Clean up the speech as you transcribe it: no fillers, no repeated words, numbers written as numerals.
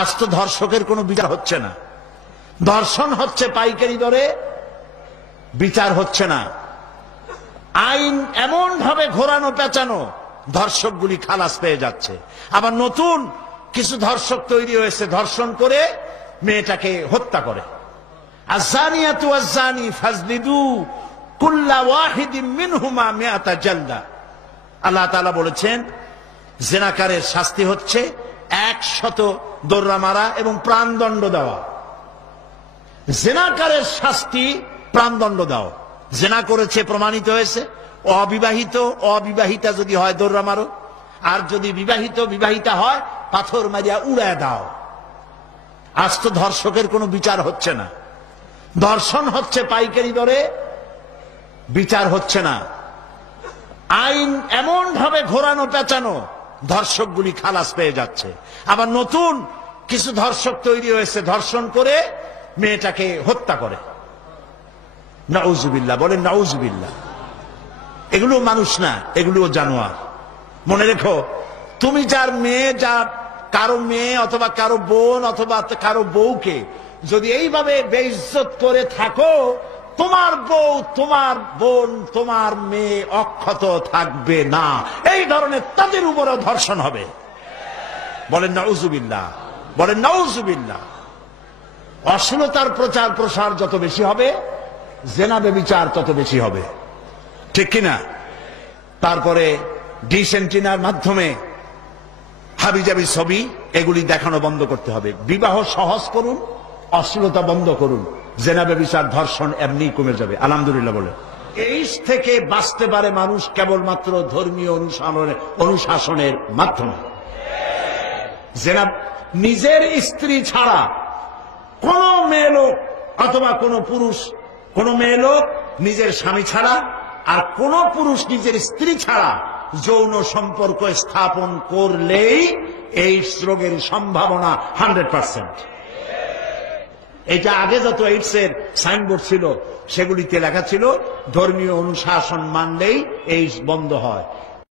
আজ তো ধর্ষকের কোনো বিচার হচ্ছে না, ধর্ষণ হচ্ছে পাইকারি দরে, বিচার হচ্ছে না। আইন এমন ভাবে ঘোরানো পেঁচানো, ধর্ষকগুলি খালাস পেয়ে যাচ্ছে। আবার নতুন কিছু ধর্ষক তৈরি হয়েছে, ধর্ষণ করে মেয়েটাকে হত্যা করে। আযানিয়াতু ওয়াযানি ফাজলিদু কুল্লা ওয়াহিদিন মিনহুমা মিআতা জালদা। আল্লাহ তাআলা বলেছেন জিনাকারের শাস্তি হচ্ছে 100 দোররা মারা এবং প্রাণদণ্ড দেওয়া। জিনাকারের শাস্তি প্রাণদণ্ড দাও। জিনা করেছে প্রমাণিত হয়েছে, অবিবাহিতা যদি হয় দোররা মারো, আর যদি বিবাহিতা হয় পাথর মারিয়া উড়ায় দাও। আজ তো ধর্ষকের কোনো বিচার হচ্ছে না, ধর্ষণ হচ্ছে পাইকারি দরে, বিচার হচ্ছে না। আইন এমন ভাবে ঘোরানো পেঁচানো, ধর্ষকগুলি খালাস পেয়ে যাচ্ছে। আবার নতুন কিছু ধর্ষক তৈরি হয়েছে, ধর্ষণ করে মেয়েটাকে হত্যা করে। নাউজুবিল্লাহ, বলেন নাউজুবিল্লাহ। এগুলো মানুষ না, এগুলো জানোয়ার। মনে রেখো, তুমি যার কারো মেয়ে অথবা কারো বোন অথবা কারো বউকে যদি এইভাবে বেইজ্জত করে থাকো, তোমার বউ, তোমার বোন, তোমার মেয়ে অক্ষত থাকবে না। এই ধরনের তাদের উপরেও ধর্ষণ হবে। বলেন নাউজুবিল্লাহ, বলেন নাউজুবিল্লাহ। অশ্লীলতার প্রচার প্রসার যত বেশি হবে, জেনা ব্যভিচার তত বেশি হবে, ঠিক কিনা? তারপরে ডিসেন্টিনার মাধ্যমে হাবিজাবি ছবি এগুলি দেখানো বন্ধ করতে হবে। বিবাহ সহজ করুন, অশ্লীলতা বন্ধ করুন, জেনা ব্যভিচার ধর্ষণ এমনি কমে যাবে। আলহামদুলিল্লাহ বলে। এই থেকে বাঁচতে পারে মানুষ কেবলমাত্র ধর্মীয় অনুশাসনের মাধ্যমে। জেনা নিজের স্ত্রী ছাড়া কোন মেয়ে লোক অথবা কোন পুরুষ, কোন মেয়ে লোক নিজের স্বামী ছাড়া আর কোন পুরুষ নিজের স্ত্রী ছাড়া যৌন সম্পর্ক স্থাপন করলেই এইডস রোগের সম্ভাবনা 100%। এটা আগে যত এইডস এর সাইনবোর্ড ছিল সেগুলিতে লেখা ছিল ধর্মীয় অনুশাসন মানলেই এইডস বন্ধ হয়।